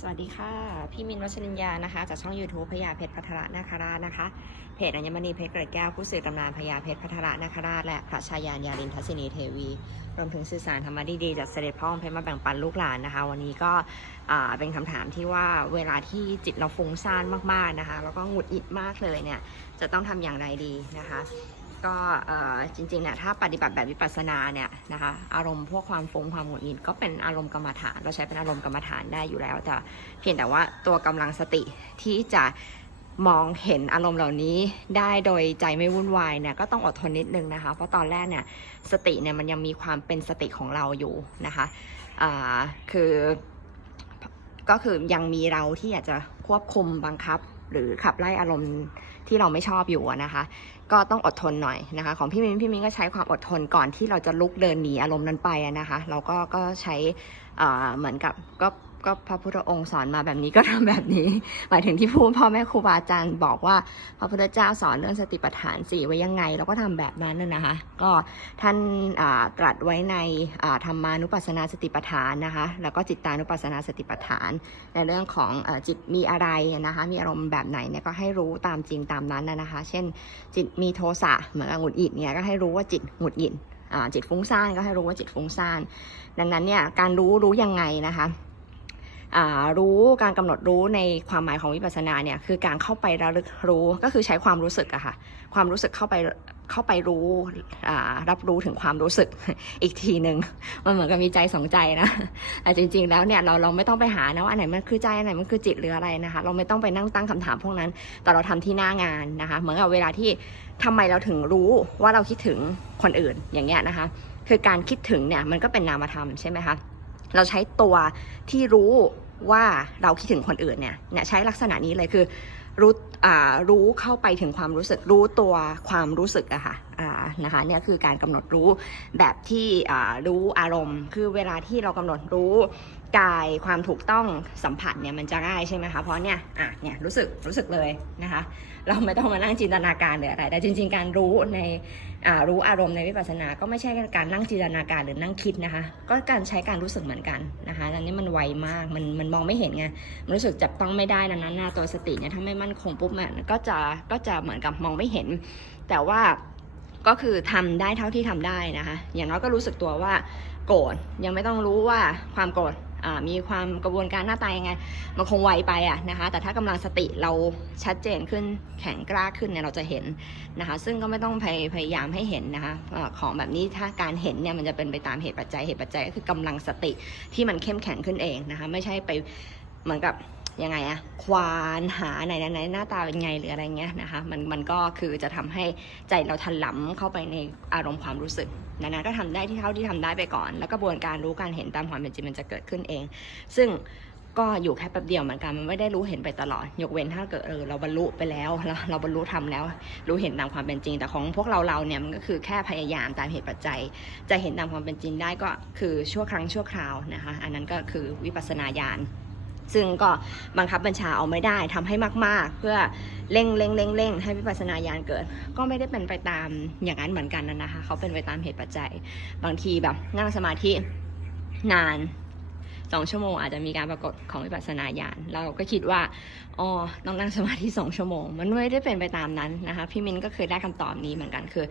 สวัสดีค่ะ พี่มินวัชรินยานะคะ จากช่อง YouTube พญาเพชรพัทระนาคราชนะคะ เพจอัญมณีเพชรเกรดแก้ว ผู้สื่อตำนานพญาเพชรพัทระนาคราชและพระชายานยาลินทัศนีเทวี รวมถึงสื่อสารธรรมะดีๆจากเสด็จพ่อองค์เพชรมาแบ่งปันลูกหลานนะคะ วันนี้ก็เป็นคำถามที่ว่าเวลาที่จิตเราฟุ้งซ่านมากๆนะคะ แล้วก็หงุดหงิดมากเลยเนี่ย จะต้องทำอย่างไรดีนะคะ ก็จริงๆเนี่ยถ้าปฏิบัติแบบวิปัสสนาเนี่ยนะคะอารมณ์พวกความฟงความหงุดหงิดก็เป็นอารมณ์กรรมฐาน เราใช้เป็นอารมณ์กรรมฐานได้อยู่แล้ว แต่เพียงแต่ว่าตัวกำลังสติที่จะมองเห็นอารมณ์เหล่านี้ได้โดยใจไม่วุ่นวายเนี่ยก็ต้องอดทนนิดนึงนะคะ เพราะตอนแรกเนี่ยสติเนี่ยมันยังมีความเป็นสติของเราอยู่นะคะคือก็คือยังมีเราที่อยากจะควบคุมบังคับ หรือขับไล่อารมณ์ ที่เราไม่ชอบอยู่นะคะ ก็ต้องอดทนหน่อยนะคะ ของพี่มิ้นพี่มิ้นก็ใช้ความอดทนก่อนที่เราจะลุกเดินหนีอารมณ์นั้นไปนะคะ เราก็ก็ใช้เหมือนกับก็ ก็พระพุทธองค์สอนมาแบบนี้ก็ทำแบบนี้ หมายถึงที่พูดพ่อแม่ครูบาอาจารย์บอกว่า พระพุทธเจ้าสอนเรื่องสติปัฏฐานสี่ไว้ยังไงเราก็ทำแบบนั้นน่ะนะคะ ก็ท่านตรัสไว้ในธรรมานุปัสสนาสติปัฏฐานนะคะ แล้วก็จิตานุปัสสนาสติปัฏฐาน ในเรื่องของอจิตมีอะไรนะคะ มีอารมณ์แบบไหนเนี่ยก็ให้รู้ตามจริงตามนั้นนะคะ เช่น จิตมีโทสะเหมือนกับหงุดหงิดเนี่ยก็ให้รู้ว่าจิตหงุดหงิดอ่าจิตฟุ้งซ่านก็ให้รู้ว่าจิตฟุ้งซ่าน ดังนั้นเนี่ยการรู้รู้ยังไงนะคะ รู้การกำหนดรู้ในความหมายของวิปัสสนาเนี่ยคือการเข้าไประลึกรู้ก็คือใช้ความรู้สึกอะค่ะความรู้สึกเข้าไปเข้าไปรู้รับรู้ถึงความรู้สึกอีกทีหนึ่งมันเหมือนกับมีใจสองใจนะแต่จริง ๆ แล้วเนี่ยเราเราไม่ต้องไปหานะว่าอันไหนมันคือใจอันไหนมันคือจิตหรืออะไรนะคะเราไม่ต้องไปนั่งตั้งคำถามพวกนั้น แต่เราทำที่หน้างานนะคะเหมือนกับเวลาที่ทำไมเราถึงรู้ว่าเราคิดถึงคนอื่นอย่างเงี้ยนะคะคือการคิดถึงเนี่ยมันก็เป็นนามธรรมใช่ไหมคะ เราใช้ตัวที่รู้ว่าเราคิดถึงคนอื่นเนี่ยเนี่ยใช้ลักษณะนี้เลยคือรู้อ่ารู้เข้าไปถึงความรู้สึกรู้ตัวความรู้สึกอะค่ะ นะคะเนี่ยคือการกำหนดรู้แบบที่รู้อารมณ์ คือเวลาที่เรากำหนดรู้กายความถูกต้องสัมผัสเนี่ยมันจะง่ายใช่ไหมคะเพราะเนี่ยอะเนี่ยรู้สึกรู้สึกเลยนะคะ เราไม่ต้องมานั่งจินตนาการหรืออะไร แต่จริง ๆ การรู้ในอ่ารู้อารมณ์ในวิปัสสนา ก็ไม่ใช่การนั่งจินตนาการหรือนั่งคิดนะคะ ก็การใช้การรู้สึกเหมือนกันนะคะอันนี้มันไวมากมันมันมองไม่เห็นไงมันรู้สึกจับต้องไม่ได้ดังนั้นหน้าตัวสติเนี่ยถ้าไม่มั่นคงปุ๊บมันก็จะก็จะเหมือนกับมองไม่เห็น แต่ว่า ก็คือทำได้เท่าที่ทำได้นะคะ อย่างน้อยก็รู้สึกตัวว่าโกรธยังไม่ต้องรู้ว่าความโกรธมีความกระบวนการหน้าตายังไงมันคงไวไปอะนะคะ แต่ถ้ากำลังสติเราชัดเจนขึ้นแข็งกล้าขึ้นเนี่ยเราจะเห็นนะคะ ซึ่งก็ไม่ต้องพยพยายามให้เห็นนะคะของแบบนี้ถ้าการเห็นเนี่ยมันจะเป็นไปตามเหตุปัจจัยเหตุปัจจัยก็คือกำลังสติที่มันเข้มแข็งขึ้นเองนะคะ ไม่ใช่ไปเหมือนกับ ยังไงอะควานหาไหนไหนหน้าตาเป็นไงหรืออะไรเงี้ยนะคะมันมันก็คือจะทำให้ใจเราถลำเข้าไปในอารมณ์ความรู้สึกดังนั้นก็ทำได้ที่เท่าที่ทำได้ไปก่อน แล้วกระบวนการรู้การเห็นตามความเป็นจริงมันจะเกิดขึ้นเอง ซึ่งก็อยู่แค่แป๊บเดียวเหมือนกันมันไม่ได้รู้เห็นไปตลอด ยกเว้นถ้าเกิดเออเราบรรลุไปแล้วเราเราบรรลุทำแล้ว รู้เห็นตามความเป็นจริง แต่ของพวกเราเราเนี่ยมันก็คือแค่พยายามตามเหตุปัจจัย จะเห็นตามความเป็นจริงได้ก็คือชั่วครั้งชั่วคราวนะคะ อันนั้นก็คือวิปัสสนาญาณ ซึ่งก็บังคับบัญชาเอาไม่ได้ทำให้มาก ๆ เพื่อเร่งเร่งเร่งเร่งให้วิปัสนาญาณเกิด ก็ไม่ได้เป็นไปตามอย่างนั้นเหมือนกันนะนะคะเขาเป็นไปตามเหตุปัจจัย บางทีแบบนั่งสมาธินานสองชั่วโมงอาจจะมีการปรากฏของวิปัสสนาญาณเราก็คิดว่าอ๋อต้องนั่งสมาธิสองชั่วโมง มันไม่ได้เป็นไปตามนั้นนะคะพี่มินก็เคยได้คำตอบนี้เหมือนกันคือ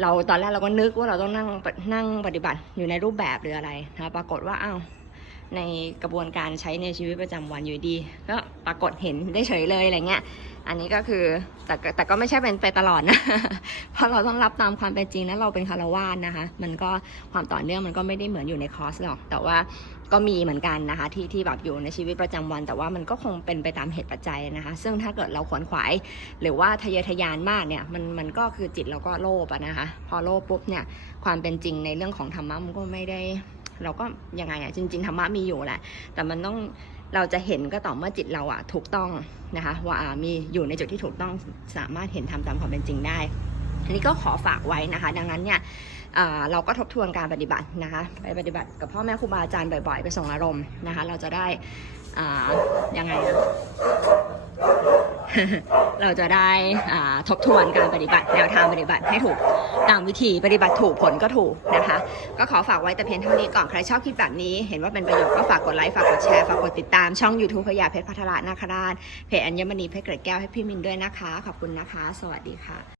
เราตอนแรกเราก็นึกว่าเราต้องนั่งนั่งปฏิบัติอยู่ในรูปแบบหรืออะไรนะคะปรากฏว่าอ้าว ในกระบวนการใช้ในชีวิตประจำวันอยู่ดี ก็ปรากฏเห็นได้เฉยเลยอะไรเงี้ย อันนี้ก็คือแต่แต่ก็ไม่ใช่เป็นไปตลอดนะ เพราะเราต้องรับตามความเป็นจริงนะเราเป็นคารวาสนะคะ มันก็ความต่อเนื่องมันก็ไม่ได้เหมือนอยู่ในคอร์สหรอก แต่ว่าก็มีเหมือนกันนะคะที่ที่แบบอยู่ในชีวิตประจำวัน แต่ว่ามันก็คงเป็นไปตามเหตุปัจจัยนะคะ ซึ่งถ้าเกิดเราขวนขวาย หรือว่าทะเยอทะยานมากเนี่ยมันมันก็คือจิตเราก็โลภะนะคะ พอโลภปุ๊บเนี่ยความเป็นจริงในเรื่องของธรรมะมันก็ไม่ได้ เราก็ยังไงอะจริง ๆธรรมะมีอยู่แหละ แต่มันต้องเราจะเห็นก็ต่อเมื่อจิตเราอะถูกต้องนะคะว่ามีอยู่ในจุดที่ถูกต้องสามารถเห็นทำตามความเป็นจริงได้อันนี้ก็ขอฝากไว้นะคะ ดังนั้นเนี่ยเราก็ทบทวนการปฏิบัตินะคะไปปฏิบัติกับพ่อแม่ครูบาอาจารย์บ่อยๆ ไปส่งอารมณ์นะคะ เราจะได้อ่ายังไงอะ เราจะได้ทบทวนการปฏิบัติแนวทางปฏิบัติให้ถูกตามวิธีปฏิบัติถูกผลก็ถูกนะคะ ก็ขอฝากไว้แต่เพียงเท่านี้ก่อนใครชอบคลิปแบบนี้ เห็นว่าเป็นประโยชน์ก็ฝากกดไลค์ฝากกดแชร์ฝากกดติดตามช่อง YouTube พยาเพชรพัทระนาคราชเพจอัญมณีเพชรเกล็ดแก้วให้พี่มินด้วยนะคะ ขอบคุณนะคะ สวัสดีค่ะ